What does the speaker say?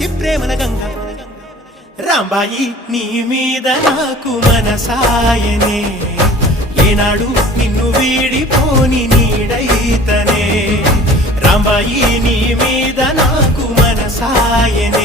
పిచ్చి ప్రేమల గంగ రాంబాయి నీ మీద నాకు మనసాయనే ఏనాడు నిన్ను వీడిపోని నీడైతనే రాంబాయి నీ మీద నాకు మనసాయనే